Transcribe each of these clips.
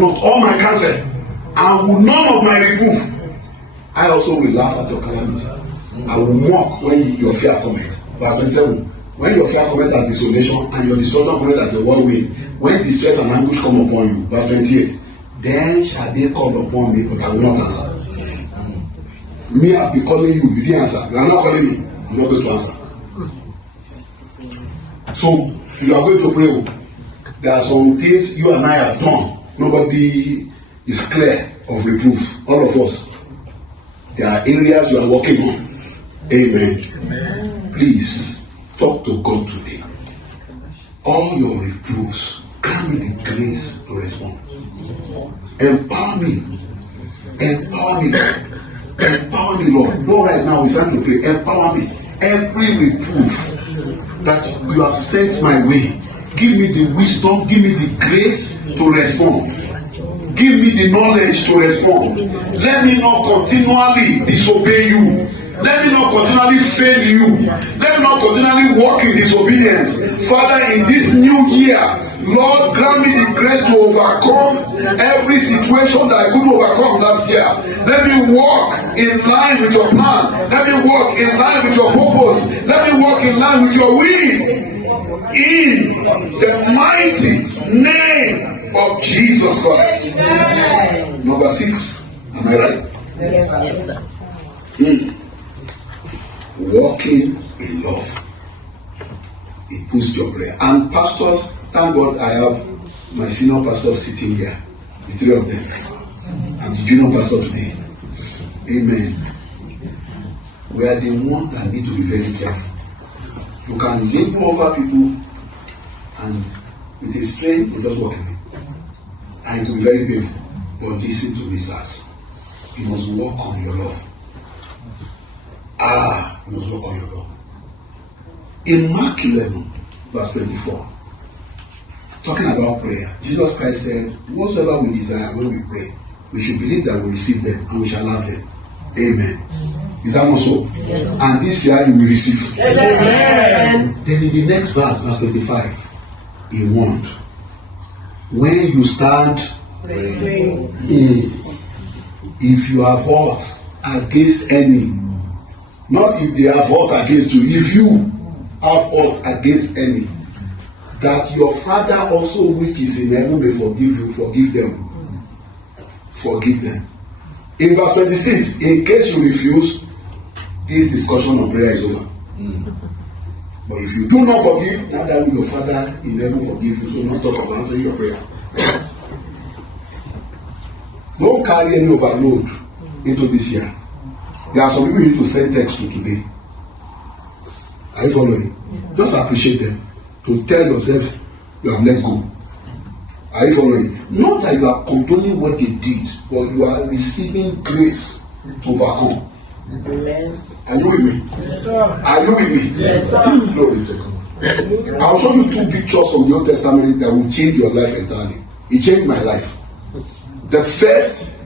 not all my counsel, and will none of my reproof. I also will laugh at your calamity. I will mock when your fear cometh. Verse 27. When your fear cometh as desolation, and your destruction cometh as a whirlwind, when distress and anguish come upon you. Verse 28. Then shall they call upon me, but I will not answer. Me, I'll be calling you. You didn't answer. You are not calling me. I'm not going to answer. So you are going to pray. There are some things you and I have done. Nobody is clear of reproof. All of us. There are areas you are working on. Amen. Amen. Please talk to God today. All your reproofs, grant me the grace to respond. Empower me. Empower me. Empower me, Lord. No, right now we start to pray. Empower me. Every reproof that you have sent my way, give me the wisdom, give me the grace to respond. Give me the knowledge to respond. Let me not continually disobey you. Let me not continually fail you. Let me not continually walk in disobedience. Father, in this new year, Lord, grant me the grace to overcome every situation that I couldn't overcome last year. Let me walk in line with your plan. Let me walk in line with your purpose. Let me walk in line with your will. In the mighty name of Jesus Christ. Number 6. Am I right? Yes, sir. Walking in love. It boosts your prayer. And pastors, thank God I have my senior pastors sitting here. The 3 of them. And the junior pastor today. Amen. We are the ones that need to be very careful. You can labor over people and with a strain, you just walk away. And it will be very painful. But listen to me, sirs. You must walk on your love. You must walk on your love. In Mark 11, verse 24, talking about prayer, Jesus Christ said, whatsoever we desire when we pray, we should believe that we receive them and we shall have them. Amen. Is that not so? Yes. And this year you will receive. Amen. Then in the next verse, verse 25, he warned, when you stand praying, if you have fought against any, not if they have fought against you, if you have fought against any, that your Father also which is in heaven may forgive you, forgive them. Forgive them. In verse 26, in case you refuse, this discussion on prayer is over. But if you do not forgive, neither will your Father in heaven forgive you. So not talk of answering your prayer. Don't carry any overload into this year. There are some people you need to send text to today. Are you following? Just appreciate them. To tell yourself you have let go. Are you following? Not that you are condoning what they did, but you are receiving grace to overcome. Amen. Are you with me? Yes, sir. Are you with me? Yes, sir. Glory to God. I'll show you 2 pictures from the Old Testament that will change your life entirely. It changed my life. The first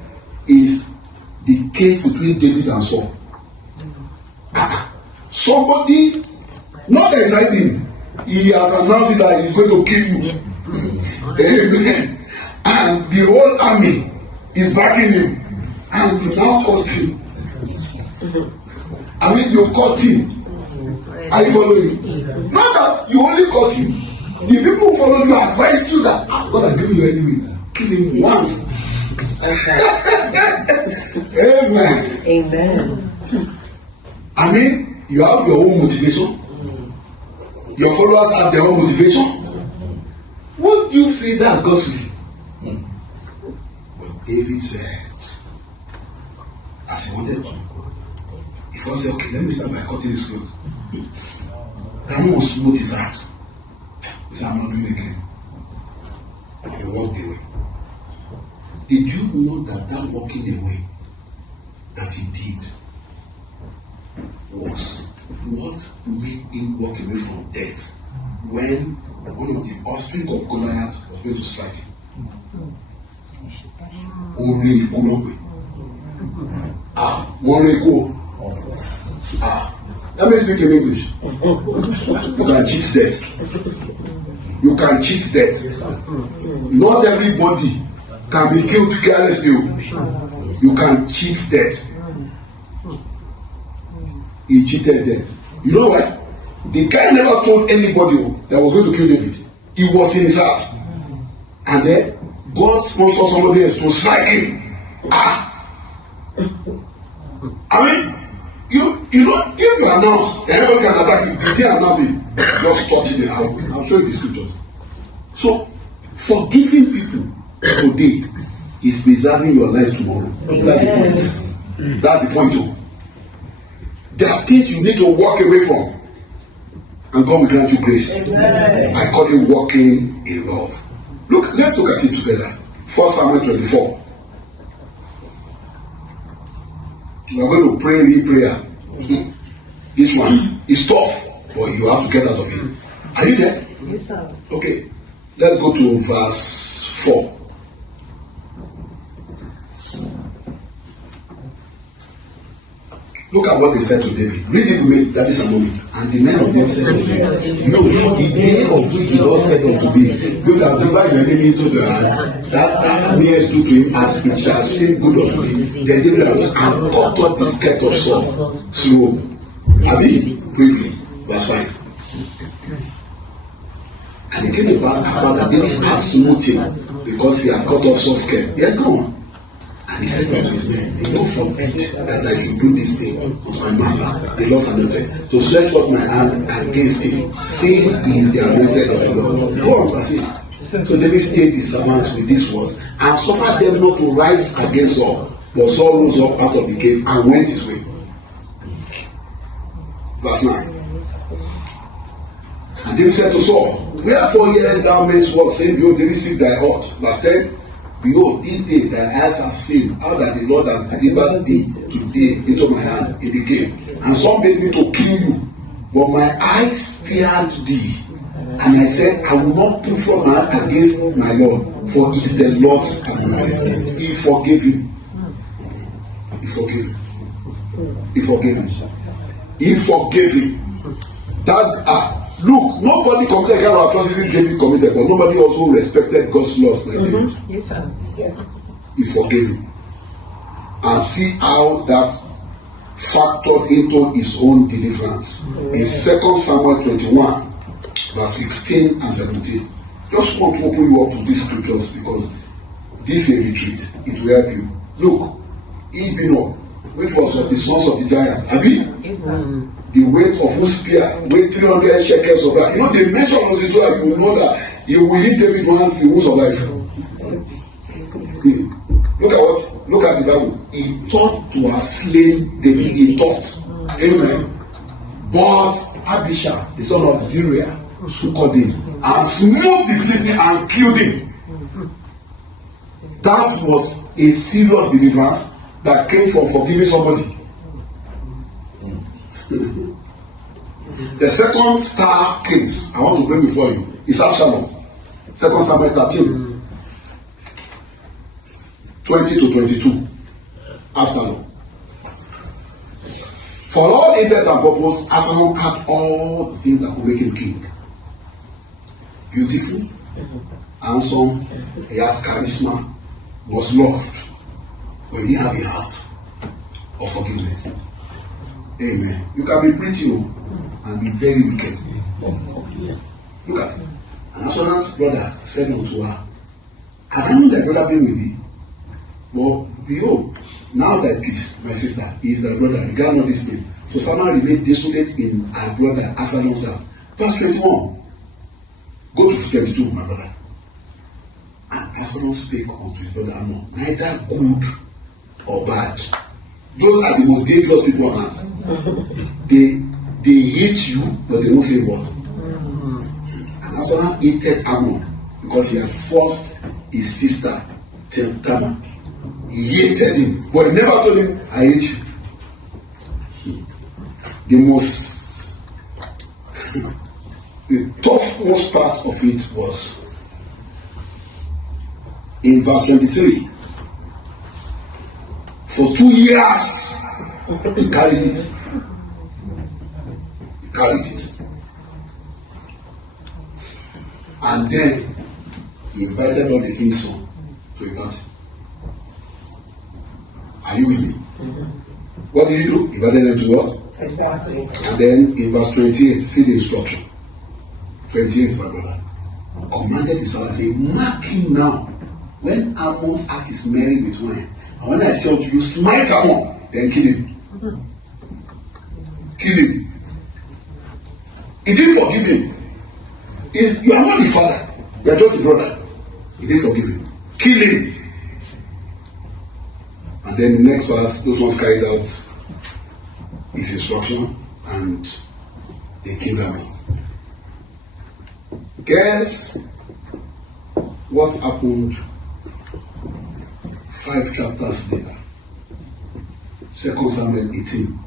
is the case between David and Saul. Somebody, not exciting, he has announced that he's going to kill you. Amen. And the whole army is backing him. And you now caught him. I mean, you caught him. Are you following? Not that you only caught him. The people who followed you advised you that God has given you enemy. Kill him once. Amen. Amen. I mean, you have your own motivation. Your followers have their own motivation. Won't you say that's God's will? But David said, as he wanted to, he first said, okay, let me start by cutting his clothes. That one was smote his heart. He said, I'm not doing it again. He walked away. Did you know that walking away that he did was what made him walk away from death when one of the offspring of Goliath was going to strike him? Only Kunobe. Let me speak in English. You can cheat death. You can cheat death. Not everybody can be killed carelessly. You can cheat death. He cheated death. You know why? The guy never told anybody that was going to kill David. He was in his heart. And then God sponsored somebody else to strike him. I mean, you know, if you announce, everybody can attack you. If they announce it, just stop it. I'll show you the scriptures. So, forgiving people today is preserving your life tomorrow. That's the point. That's the point too. There are things you need to walk away from. And God will grant you grace. Amen. I call it walking in love. Look, let's look at it together. 1 Samuel 24. We are going to pray real prayer. This one is tough, but you have to get out of it. Are you there? Yes, sir. Okay. Let's go to verse 4. Look at what they said to David. Read it with me. That is a moment. And the men of David said to David, no, the day of which the Lord said unto thee, you that divide your enemy into the hand, that mayest do to him as it shall seem good unto thee. Then David arose and cut off the skirt of Saul. Slow. Briefly. Verse 5. And it came to pass after that David had smote him because he had cut off Saul's skirt. Yes, go on. And he said unto his men, don't forbid that I should do this thing unto my master, the Lord's anointed, to stretch forth my hand against him, saying he is the anointed of the Lord. Go on, verse 8. So David stayed his servants with these words, and suffered them not to rise against Saul. But Saul rose up out of the cave and went his way. Verse 9. And David said to Saul, wherefore hearest thou men's words, saying, behold, David seek thy heart. Verse 10. Behold, this day thy eyes have seen how that the Lord has delivered thee today into my hand in the cave. And some made me to kill you, but my eyes feared thee. And I said, I will not put forth my hand against my Lord, for he is the Lord's anointed. He forgave him. He forgave him. He forgave him. He forgave him. That look, nobody committed the kind of atrocities David committed, but nobody also respected God's laws like David. Yes, sir. Yes. He forgave him. And see how that factored into his own deliverance. In 2 Samuel 21, verse 16 and 17. Just want to open you up to these scriptures because this is a retreat. It will help you. Look, Ibino, which was of the sons of the giants. Abi? Yes, sir. The weight of whose spear weighed 300 shekels of that. You know, the measure was it so that you will know that he will hit David once he will survive. Look at the Bible. He thought to have slain David. He thought. Amen. But Abishai, the son of Zeruiah, succored him and smote the Philistine and killed him. That was a serious deliverance that came from forgiving somebody. The second star case I want to bring before you is Absalom. 2 Samuel 13, 20 to 22. Absalom. For all intent and purpose, Absalom had all the things that could make him king. Beautiful, handsome, he has charisma, was loved, but he didn't have a heart of forgiveness. Amen. You can be pretty and be very wicked. Look at it. And Absalom's brother said unto her, had I known thy brother been with thee? But behold, now thy peace, my sister, is thy brother, regard not this thing. So Samuel remained desolate in her brother Absalom's house. Verse 21. Go to 22, my brother. And Absalom spake unto his brother Amnon, neither good or bad. Those are the most dangerous people on earth. They hate you, but they won't say what. And Absalom hated Amnon because he had forced his sister Tamar. He hated him, but he never told him, I hate you. The toughest part of it was in verse 23. For 2 years, he carried it. He carried it. And then he invited all the king's son to a party. Are you with me? What did he do? He invited them to what? And then in verse 28, see the instruction. 28, my brother. Commanded his servant, say, mark him now. When Ammon's heart is merry with wine, and when I say unto you, smite Ammon, then kill him. Kill him. He didn't forgive him. You are not the father. You are just the brother. He didn't forgive him. Kill him. And then the next verse, those ones carried out his instruction and they killed him. Guess what happened 5 chapters later? 2 Samuel 18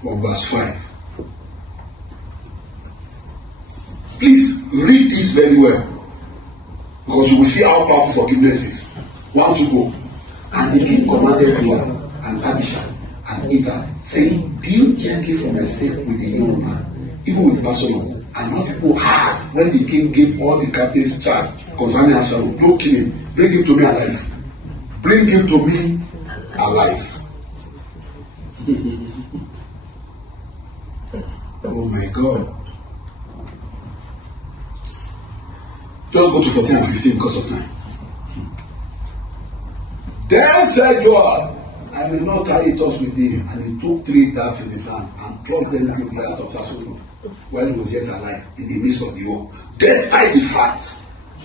from verse 5. Please read this very well, because you will see how powerful forgiveness is. 1 to go. And the king commanded Joab and Abishai and Ethan, saying, deal gently for myself with the young man, even with Absalom. And not people heard when the king gave all the captains charge concerning Absalom. Don't kill him. Bring him to me alive. Bring him to me alive. Oh my God. Just go to 14 and 15 because of time. Then said Joab, I will not carry it us with thee. And he took 3 darts in his hand and thrust them through the heart of Absalom while he was yet alive in the midst of the war. Despite the fact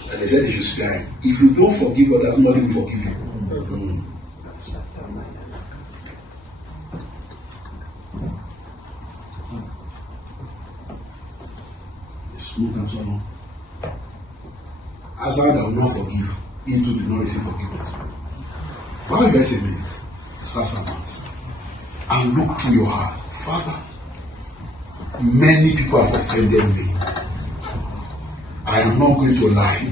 that they said they should spare him. If you don't forgive others, nobody will forgive you. Smooth Absalom. Absalom that will not forgive, he too did not receive forgiveness. Why you guys a minute? Start something and look through your heart. Father, many people have offended me. I am not going to lie.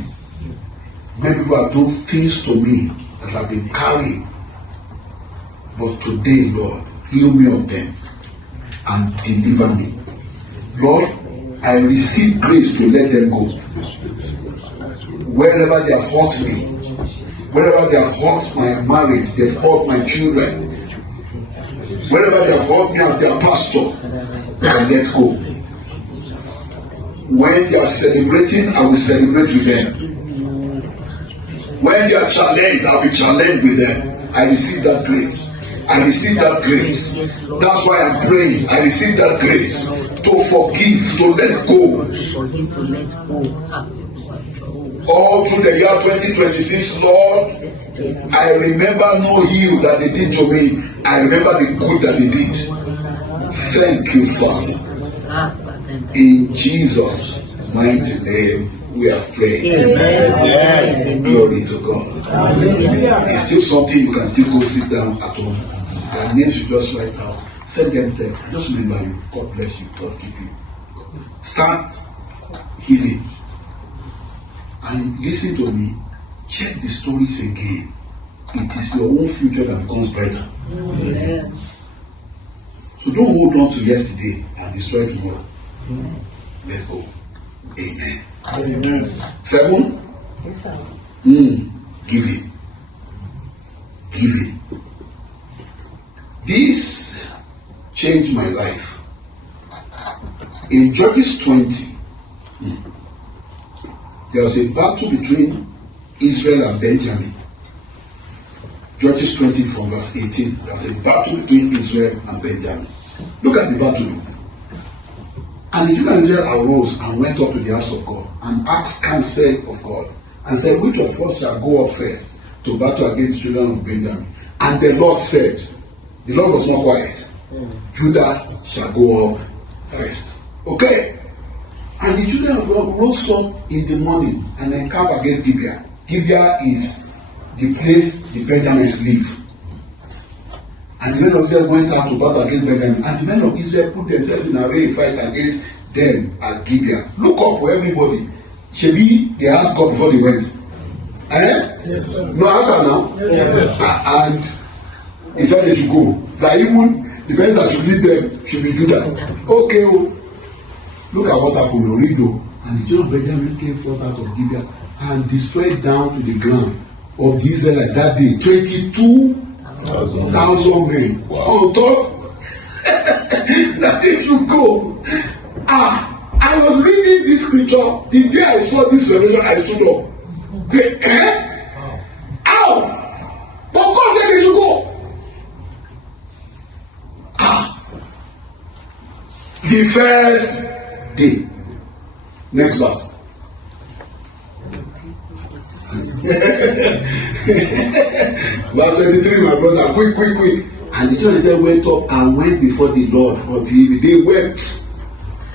Many people have done things to me that have been carried. But today, Lord, heal me of them and deliver me. Lord, I receive grace to let them go. Wherever they have hurt me, wherever they have hurt my marriage, they have hurt my children, wherever they have hurt me as their pastor, I let go. When they are celebrating, I will celebrate with them. When they are challenged, I will be challenged with them. I receive that grace. I receive that grace. That's why I'm praying. I receive that grace to forgive, to let go. For him to let go. All through the year 2026, Lord, I remember no evil that they did to me. I remember the good that they did. Thank you, Father. In Jesus' mighty name, we have prayed. Amen. Glory to God. It's still something you can still go sit down at home. Their names you just write out. Send them text. Just remember you. God bless you. God keep you. Start healing. And listen to me. Check the stories again. It is your own future that becomes brighter. Amen. So don't hold on to yesterday and destroy tomorrow. Amen. Let go. Amen. Amen. 7. Giving. Giving. This changed my life. In Judges 20, there was a battle between Israel and Benjamin. Judges 20 from verse 18. There was a battle between Israel and Benjamin. Look at the battle. And the children of Israel arose and went up to the house of God and asked counsel of God and said, which of us shall go up first to battle against the children of Benjamin? And the Lord said, the Lord was not quiet. Judah shall go up first. Okay. And the children of God rose up in the morning and encamped against Gibeah. Gibeah is the place the Benjamins live. And the men of Israel went out to battle against Benjamin. And the men of Israel put themselves in array and fight against them at Gibeah. Look up for everybody. Shebi, they asked God before they went. Yes, sir. No answer now? Yes, And he said they should go. That even the men that should lead them should be Judah. Okay, oh. Look at what happened. Read, oh. And the children of Benjamin came forth out of Gibeah and destroyed down to the ground of the Israelites that day 22,000 men. Wow. On top, that if you go, I was reading this scripture the day I saw this revelation. I stood up. How? But God said they should go. The first day. Next verse. Verse 23, my brother, quick. And the children went up and went before the Lord until they wept.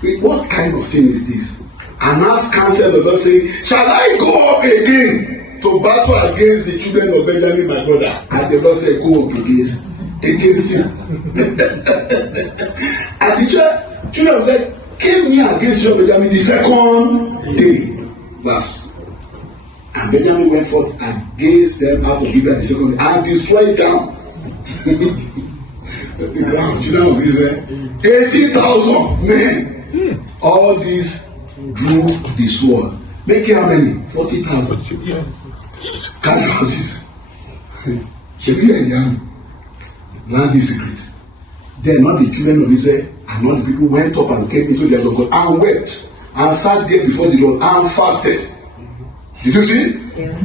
Wait, what kind of thing is this? And asked counsel the Lord, saying, shall I go up again to battle against the children of Benjamin, my brother? And the Lord said, go up against him. And the children said, came near against the children of Benjamin the second day. Verse. And Benjamin went forth against them out of Gibeah the second day and destroyed them. The ground, children of Israel, 80,000 men. All these drew the sword, making how many? 40,000. Casualties. Shebi and Yam learned this secret. Then not the children of Israel and not the people went up and came into the house of God and wept and sat there before the Lord and fasted. Did you see? Yeah.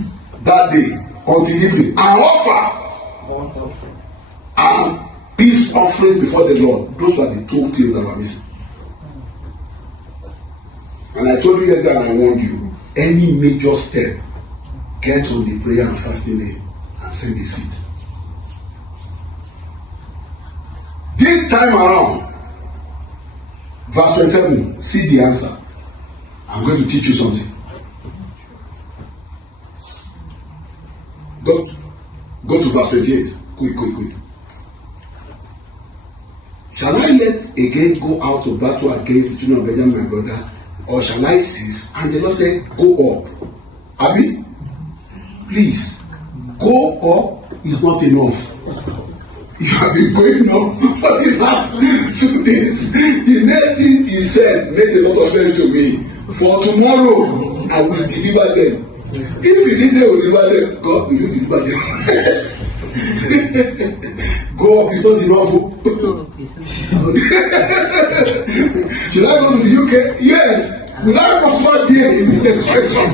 That day until evening and offer and peace offering before the Lord. Those were the two things that were missing. And I told you yesterday and I warned you, any major step, get on the prayer and fasting day and send the seed. This time around, verse 27, see the answer. I'm going to teach you something. Go to verse 28. Quick. Shall I yet again go out to battle against the children of Benjamin, my brother? Or shall I cease? And the Lord said, go up. Abi, please, go up is not enough. You have been going up for the last 2 days. The next thing he said made a lot of sense to me. For tomorrow, I will deliver them. If he didn't say will deliver them, God will deliver them. Go up is not enough. Should I go to the UK? Yes. Will I transfer there in the next question?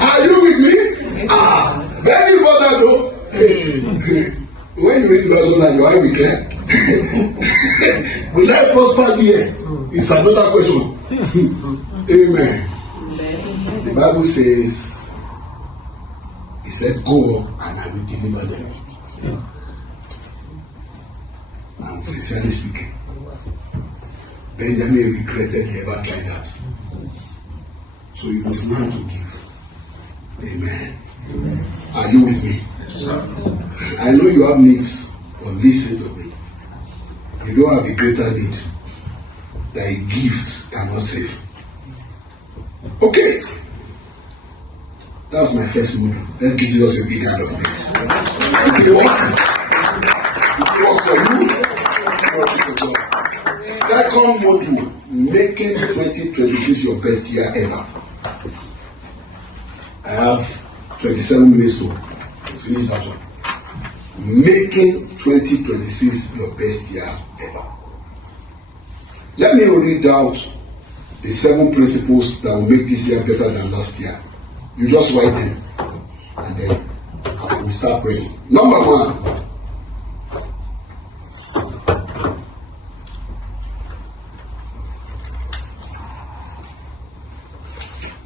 Are you with me? Very important though. When you read verse 9, your eye will clear. Will I prosper there? It's another question. Amen. The Bible says, he said, go up and I will deliver them. And sincerely speaking, Benjamin regretted he ever tried that. So he must learn to give. Amen. Are you with me? Yes, sir. I know you have needs, but listen to me. You don't have a greater need that a gift cannot save. Okay. That's my first module. Let's give Jesus a big hand of praise. It works for you. Second module, making 2026 your best year ever. I have 27 minutes to finish that one. Making 2026 your best year ever. Let me read out the 7 principles that will make this year better than last year. You just write them and then we start praying. Number 1.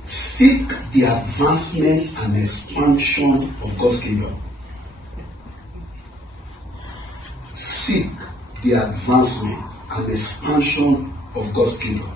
Seek the advancement and expansion of God's kingdom. Seek the advancement and expansion of God's kingdom.